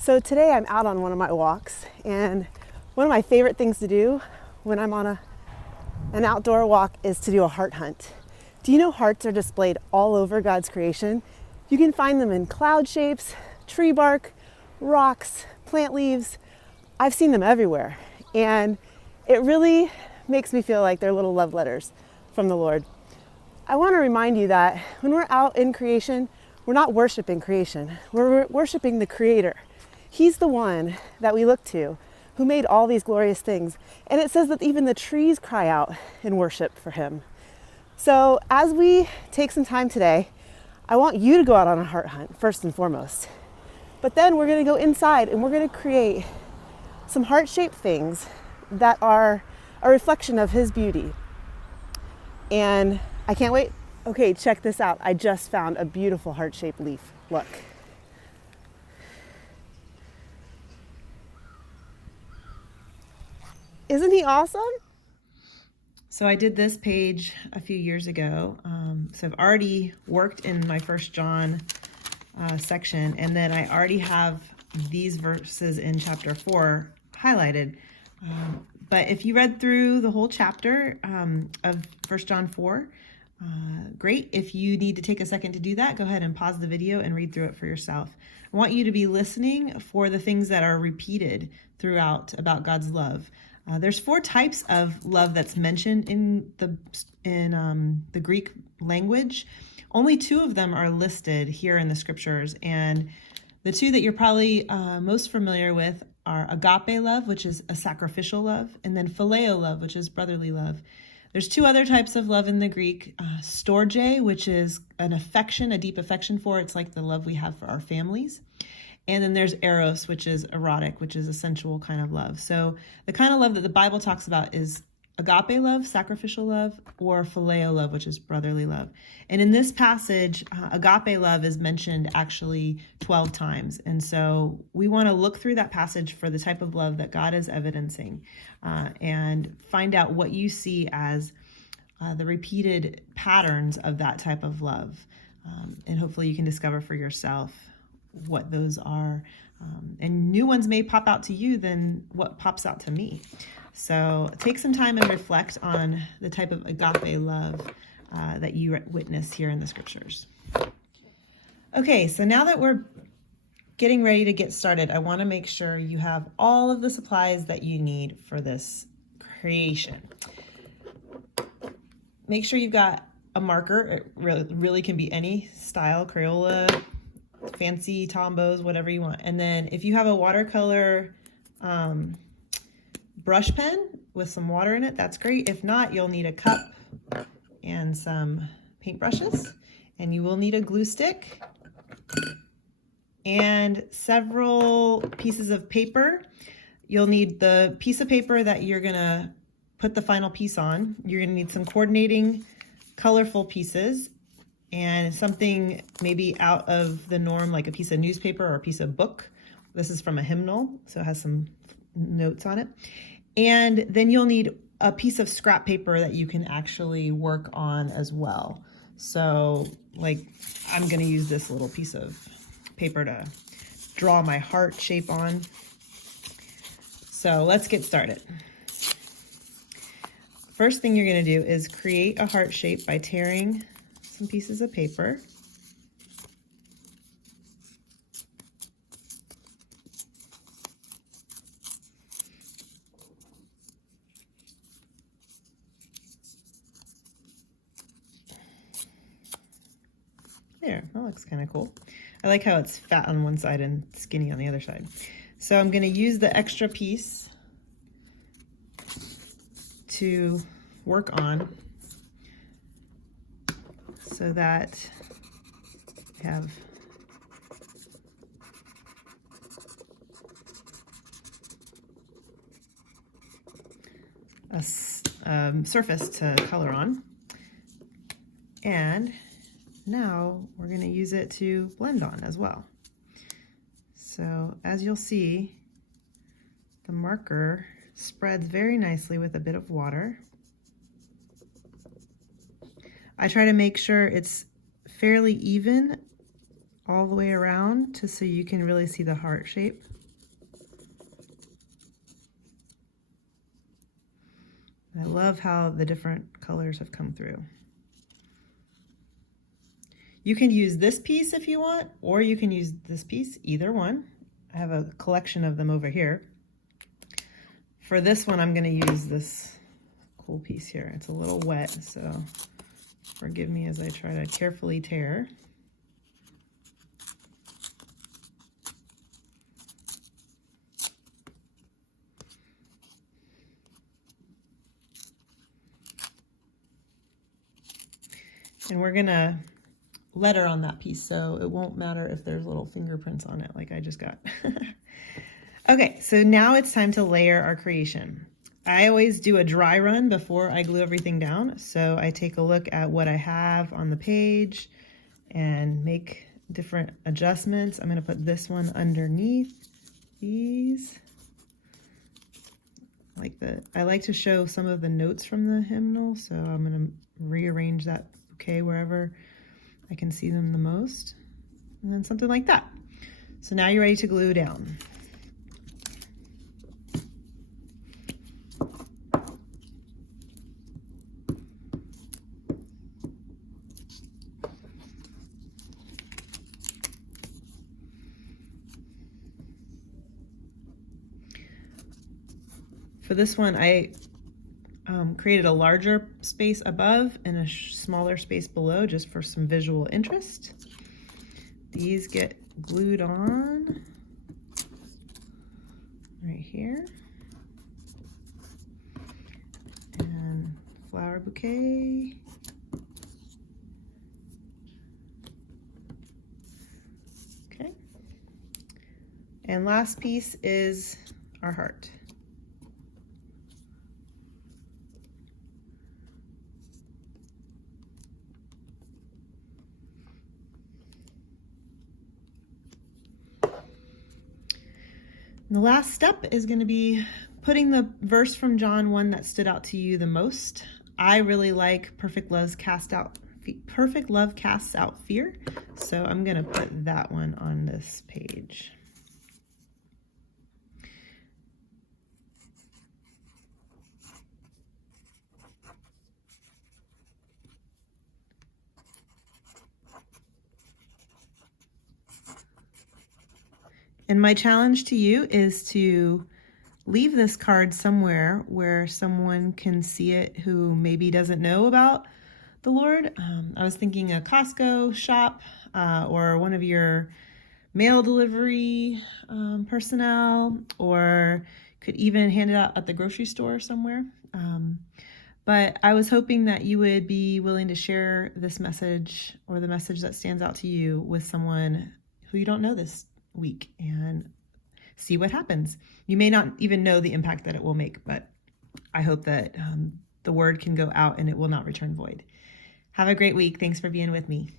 So today I'm out on one of my walks, and one of my favorite things to do when I'm on an outdoor walk is to do a heart hunt. Do you know hearts are displayed all over God's creation? You can find them in cloud shapes, tree bark, rocks, plant leaves. I've seen them everywhere, and it really makes me feel like they're little love letters from the Lord. I want to remind you that when we're out in creation, we're not worshiping creation. We're worshiping the Creator. He's the one that we look to, who made all these glorious things. And it says that even the trees cry out in worship for Him. So as we take some time today, I want you to go out on a heart hunt, first and foremost. But then we're going to go inside and we're going to create some heart-shaped things that are a reflection of His beauty. And I can't wait. Okay, check this out. I just found a beautiful heart-shaped leaf. Look. Isn't he awesome? So I did this page a few years ago. So I've already worked in my First John section, and then I already have these verses in chapter 4 highlighted. But if you read through the whole chapter of First John 4, great. If you need to take a second to do that, go ahead and pause the video and read through it for yourself. I want you to be listening for the things that are repeated throughout about God's love. There's 4 types of love that's mentioned in the Greek language. Only 2 of them are listed here in the scriptures, and the 2 that you're probably most familiar with are agape love, which is a sacrificial love, and then phileo love, which is brotherly love. There's 2 other types of love in the Greek, storge, which is an affection, a deep affection for. It's like the love we have for our families. And then there's eros, which is erotic, which is a sensual kind of love. So the kind of love that the Bible talks about is agape love, sacrificial love, or phileo love, which is brotherly love. And in this passage, agape love is mentioned actually 12 times. And so we want to look through that passage for the type of love that God is evidencing and find out what you see as the repeated patterns of that type of love. And hopefully you can discover for yourself what those are. And new ones may pop out to you than what pops out to me. So take some time and reflect on the type of agape love that you witness here in the scriptures. Okay, so now that we're getting ready to get started, I want to make sure you have all of the supplies that you need for this creation. Make sure you've got a marker. It really can be any style, Crayola, fancy Tombows, whatever you want. And then if you have a watercolor brush pen with some water in it, that's great. If not, you'll need a cup and some paintbrushes, and you will need a glue stick and several pieces of paper. You'll need the piece of paper that you're gonna put the final piece on. You're gonna need some coordinating colorful pieces and something maybe out of the norm, like a piece of newspaper or a piece of book. This is from a hymnal, so it has some notes on it. And then you'll need a piece of scrap paper that you can actually work on as well. So like I'm gonna use this little piece of paper to draw my heart shape on. So let's get started. First thing you're gonna do is create a heart shape by tearing some pieces of paper. There, that looks kind of cool. I like how it's fat on one side and skinny on the other side. So I'm going to use the extra piece to work on so that I have a surface to color on. And now we're going to use it to blend on as well. So as you'll see, the marker spreads very nicely with a bit of water. I try to make sure it's fairly even all the way around so you can really see the heart shape. I love how the different colors have come through. You can use this piece if you want, or you can use this piece, either one. I have a collection of them over here. For this one, I'm going to use this cool piece here. It's a little wet, so forgive me as I try to carefully tear. And we're gonna letter on that piece, so it won't matter if there's little fingerprints on it like I just got. Okay, so now it's time to layer our creation. I always do a dry run before I glue everything down. So I take a look at what I have on the page and make different adjustments. I'm gonna put this one underneath these. I like to show some of the notes from the hymnal, so I'm gonna rearrange that bouquet wherever I can see them the most. And then something like that. So now you're ready to glue down. For this one, I created a larger space above and a smaller space below just for some visual interest. These get glued on right here. And flower bouquet. Okay. And last piece is our heart. And the last step is going to be putting the verse from John 1 that stood out to you the most. I really like perfect love casts out fear. So I'm going to put that one on this page. And my challenge to you is to leave this card somewhere where someone can see it who maybe doesn't know about the Lord. I was thinking a Costco shop or one of your mail delivery personnel, or could even hand it out at the grocery store somewhere. But I was hoping that you would be willing to share this message or the message that stands out to you with someone who you don't know this week and see what happens. You may not even know the impact that it will make, but I hope that the word can go out and it will not return void. Have a great week. Thanks for being with me.